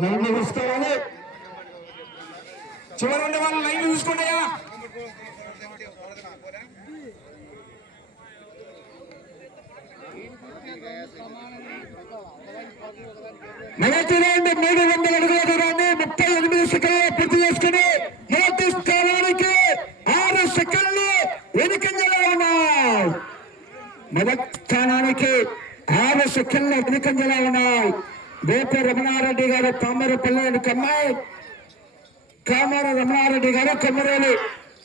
Line చూసుకోవాలి చివరి ఉండే వాళ్ళు లైన్ చూసుకోండి అయ్యా మొదటి రౌండ్ మూడు వందల అడుగుల దూరాన్ని ముప్పై ఎనిమిది సెకండ్ పూర్తి చేసుకుని మొదటి స్థానానికి ఆరు సెకండ్లు వెనుకంజలో ఉన్నాయి మొదటి స్థానానికి ఆరు సెకండ్ల వెనుకంజలో ఉన్నాయి. బేపి రమణారెడ్డి గారు తామరపల్లి కమ్మాయి కామర రమణారెడ్డి గారు కొమ్మరేలు.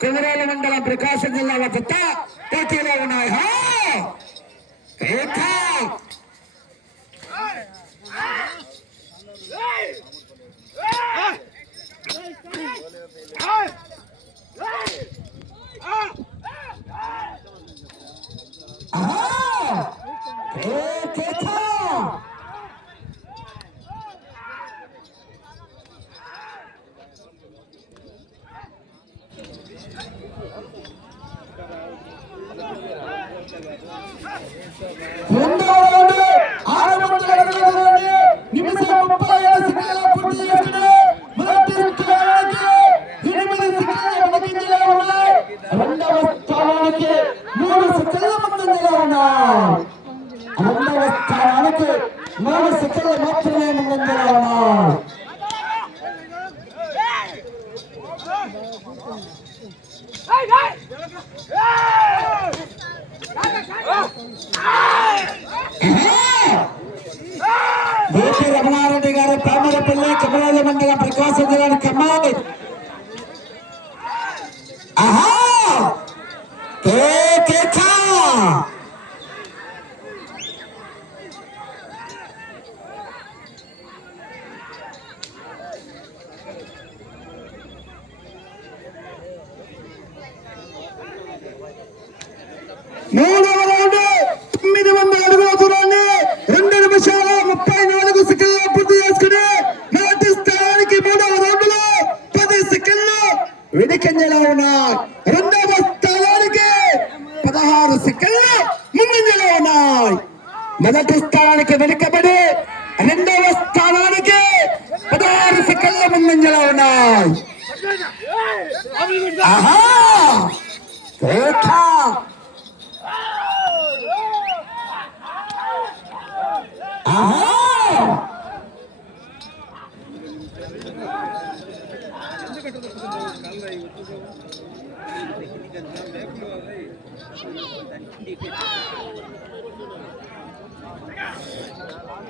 కొమ్మరేలు మండలం ప్రకాశం జిల్లా జత పోటీలో ఉన్నాయి హా! ఏకా! ఆహా! ఏకేకా! రెండవ రౌండ్ ఆరు వందల అడుగుల దూరాన్ని నిమిషం ముప్పై ఏడు సెకండ్ల పూర్తి చేసుకుని మొదటి స్థానానికి ఎనిమిది సెకండ్ల వెనకంజలో ఉన్నాయి రెండవ స్థానానికి మూడు సెకండ్ల ముందంజలో ఉన్నాయి రెండవ స్థానానికి మూడు సెకండ్ల మాత్రమే ముందంజలో ఉన్నాయి బోటి రమణారెడ్డి గారు తామరపల్లి కమలాల మండలం ప్రకాశం జిల్లానికి అమ్మాయి ఆహా కే కేకా మూడవ రౌండ్ తొమ్మిది వందల అడుగుల దూరాన్ని రెండు నిమిషాల ముప్పై నాలుగు సెకండ్ల పూర్తి చేసుకుని మొదటి స్థానానికి మూడవ రౌండ్లో పది సెకండ్లు వెనుకంజలో ఉన్నారు రెండవ స్థానానికి పదహారు సెకండ్లు ముందంజలో ఉన్నాయి మొదటి స్థానానికి వెనుకబడి రెండవ స్థానానికి పదహారు సెకండ్ల ముందంజలో ఉన్నాయి ఆహా ఆహా!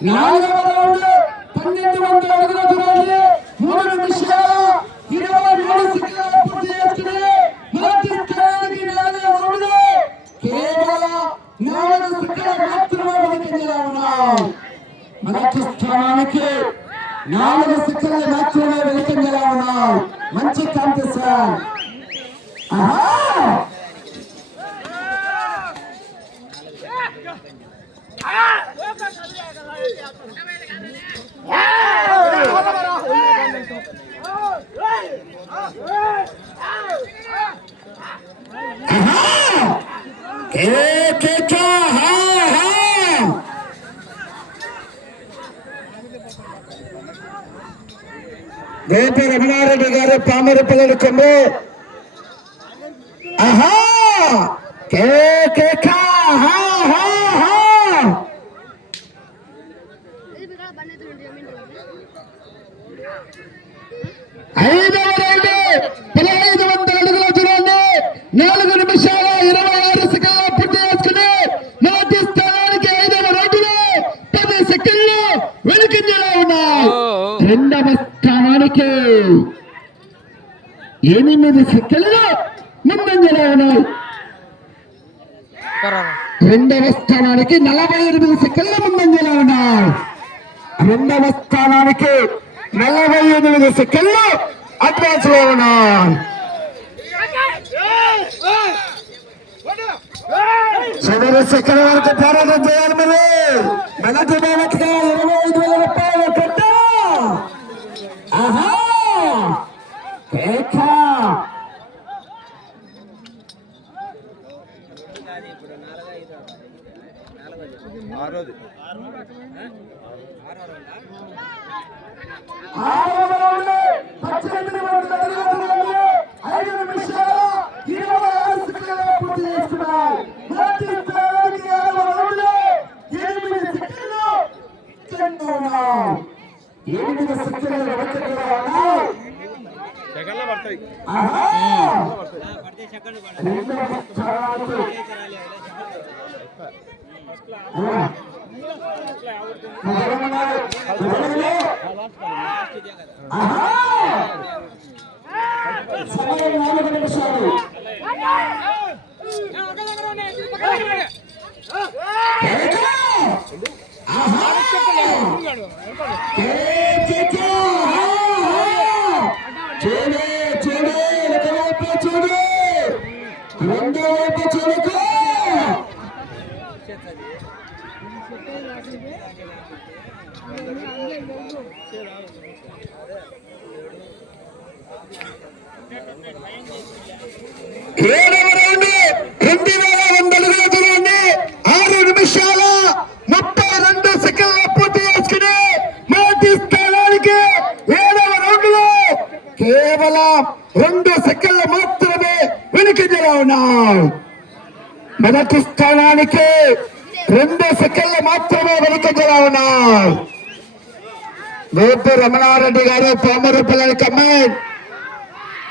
నాలుగవ రౌండ్ పన్నెండు వందల అడుగుల దూరాన్ని మూడు నిమిషాల ఇరవై మూడు సెకండ్ల పూర్తి చేసుకుని మొదటి స్థానానికి నాలుగవ కేవలం నాలుగు సెకండ్ల మాత్రమే వెనుకంజలో మొదటి స్థానానికి నాలుగు సెకండ్ల మాత్రమే వెనుకంజలో ఉన్నాయి మంచి కాంపిటీషన్ ఆహా ఏ కేకా హా హా వేపి రమణారెడ్డి గారు పామరపల్లి కొమ్ము ఆహా! కే కేకా హా హా హా ఐదవ రౌండ్ పదహైదు వందల అడుగుల దూరాన్ని నాలుగు నిమిషాల ఇరవై ఆరు సెకండ్ల పూర్తి చేసుకుని మొదటి స్థానానికి ఐదవ రౌండ్లో పది సెకండ్లు వెనుకంజలో ఉన్నాయి రెండవ స్థానానికి ఎనిమిది సెకండ్లు ముందంజలో ఉన్నాయి రెండవ స్థానానికి నలభై ఎనిమిది సెకండ్ల ముందంజలో ఉన్నాయి రెండవ స్థానానికి నలభై ఎనిమిది సెకండ్లు అడ్వాన్స్లో ఉన్నాయి చివరి సెకండ్ వరకు పోరాటం చేయాలి మరి మొదటి మొదటిగా ఇరవై ఐదు వేల రూపాయలు కట్ట ఆహా కేక ఆరవ రౌండ్ పద్దెనిమిది వందల అడుగుల దూరాన్ని ఐదు నిమిషాల ఇరవై ఆరు సెకండ్లలో పూర్తి చేసుకున్నాయి మొదటి స్థానానికి ఆరవ రౌండ్ ఎనిమిది సెకండ్లు పడతాయి. ఆహా పడితే సెకండ్ రెండవ స్థానానికి సమయం నాలుగు నిమిషాలు చూడు చూడు ఒకవైపు చూడు రెండో వైపు చూడకు ఏడవ రౌండ్ రెండు వేల వంద అడుగుల దూరాన్ని ఆరు నిమిషాల ముప్పై రెండు సెకండ్ల పూర్తి చేసుకుని మొదటి స్థానానికి ఏడవ రౌండ్లో కేవలం రెండు సెకండ్లు మాత్రమే ఉన్నాం మొదటి స్థానానికి రెండు సెకండ్లు మాత్రమే వెనుకంజలో ఉన్నాం వేపు రమణారెడ్డి గారు పామరపల్లి కమాండ్.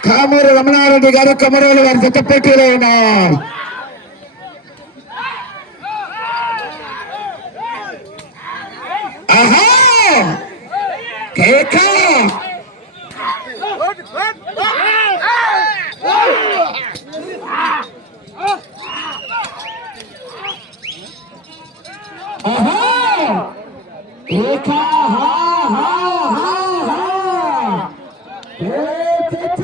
కామూరు రమణారెడ్డి గారు కమరోలు వారి జత పోటీలో ఉన్నారు. ఆహా! కేకా ఆహా కేక హా హా హా హా ఏ కేక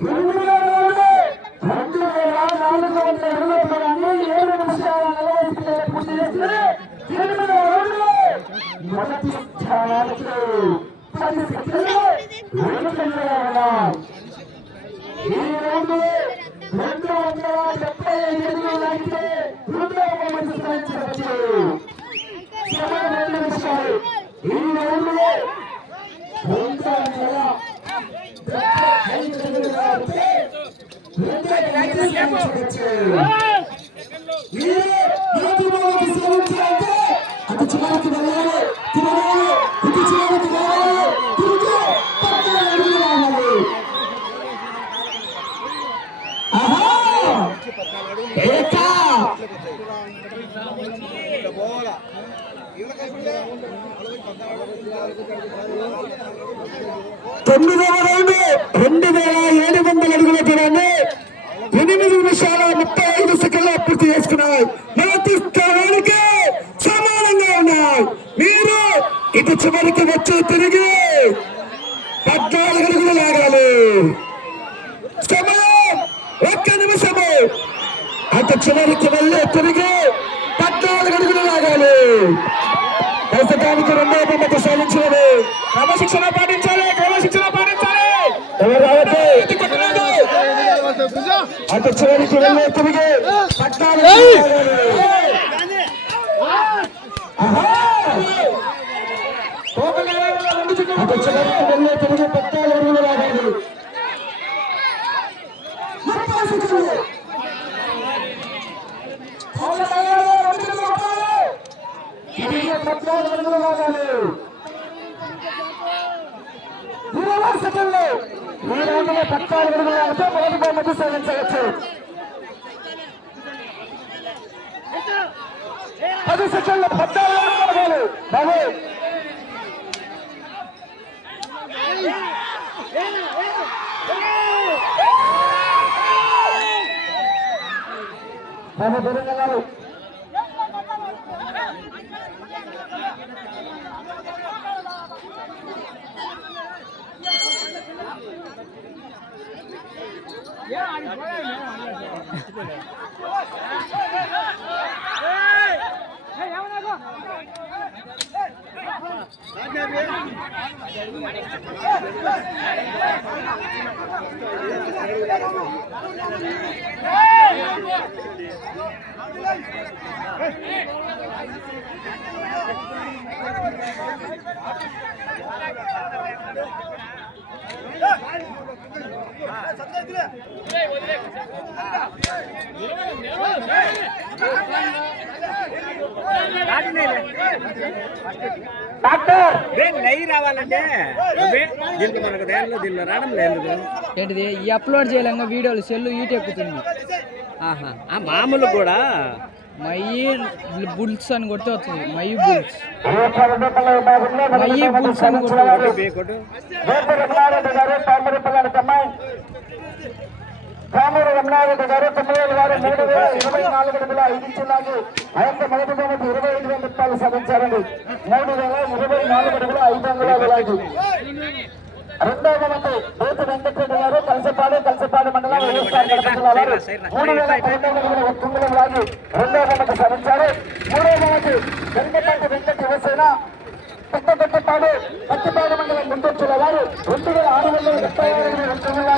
రెండు వేల రెండు వేల నాలుగు వందల ఇరవై తొమ్మిది ఏడు నిమిషాల నలభై సెకండ్ల పూర్తి చేసుకుని ఎనిమిది రోజులు మొదటి స్థానానికి పది సెకండ్లు వెనుకంజలో ఉన్నాయి. ఈ రౌండ్ రెండు వందల డెబ్బై ఎనిమిది లాగితే రెండవ బహుమతి సాధించవచ్చు సమయం రెండు నిమిషాలు ఈ రౌండ్ రెండు వందల అటు చివరికి వెళ్ళాలి తిరగాలి ఇటు చివరికి వెళ్ళాలి తిరిగి పక్కన రావాలి ఆహా! ఏకా! తొమ్మిదవ రౌండ్ రెండు వేల ఏడు వందల అడుగుల దూరాన్ని ఎనిమిది నిమిషాల ముప్పై ఐదు సెకండ్ల పూర్తి చేసుకున్నాయి. మొదటి స్థానానికి సమానంగా ఉన్నాయి. మీరు ఇటు చివరికి వచ్చి తిరిగి పద్నాలుగు అడుగులు లాగాలి. సమయం ఒక్క నిమిషము. అటు చివరికి వెళ్ళి తిరిగి పద్నాలుగు అడుగులు లాగాలి. ప్రస్తుతానికి రెండో బొమ్మకు సాధించినది క్రమశిక్షణ పాటించాలి క్రమశిక్షణ పాటించాలి ఎవరు రావద్దు. అటు చివరికి వెళ్ళి తిరిగి! అటు చివరికి వెళ్ళి తిరిగి పద్నాలుగు అడుగులు లాగాలి ముప్పై సెకండ్లు. తిరిగి పద్నాలుగు అడుగులు లాగాలి. ఇరవై సెకండ్లు ఈ రౌండ్లో పద్నాలుగు అడుగులు మొదటి బహుమతి సాధించవచ్చు పది సెకండ్లు పద్నాలుగు అడుగులు బాబు బాబు దూరం వెళ్ళాలి డాక్టర్! నెయ్యి రావాలంటే దీనికి మనకు దేనిలో దీనిలో రావడం లేదు ఏంటిది? ఈ అప్లోడ్ చేయలేక వీడియోలు సెల్లు ఈట ఎక్కుతుంది. ఆహా ఆ మామూలు కూడా? మయి బుల్స్ అని కొడితే వస్తుంది. మయి బుల్స్. మయి బుల్స్ అని కొడుతుంది బేకోటు వేప రమణారెడ్డి గారు తామరపల్లి కమ్మాయి కామూరు రమణారెడ్డి గారు తొమ్మిది గారు మూడు వేల ఇరవై నాలుగు అడుగుల ఐదు ఇంచులాగి ఆ యొక్క మొదటి బహుమతి ఇరవై ఐదు వేల రూపాయలు సాధించారండి మూడు వేల ఇరవై నాలుగు అడుగుల ఐదు అంగుళాలు లాగి రెండవ బహుమతి రేతు వెంకటరెడ్డి గారు కలసపాడు కలసపాడు మండలం వైఎస్ఆర్ కడప జిల్లా వారు మూడు వేల పదకొండు అడుగుల ఒక్క అంగుళం లాగి రెండవ బహుమతి సాధించారు మూడవ బహుమతి వెంకటరెడ్డి వెంకట శివసేన పెద్ద పెద్దపాడు పత్తిపాడు మండలం గుంటూరు జిల్లా వారు రెండు వేల ఆరు వందల ముప్పై ఆరు అడుగుల ఒక్క అంగుళాలు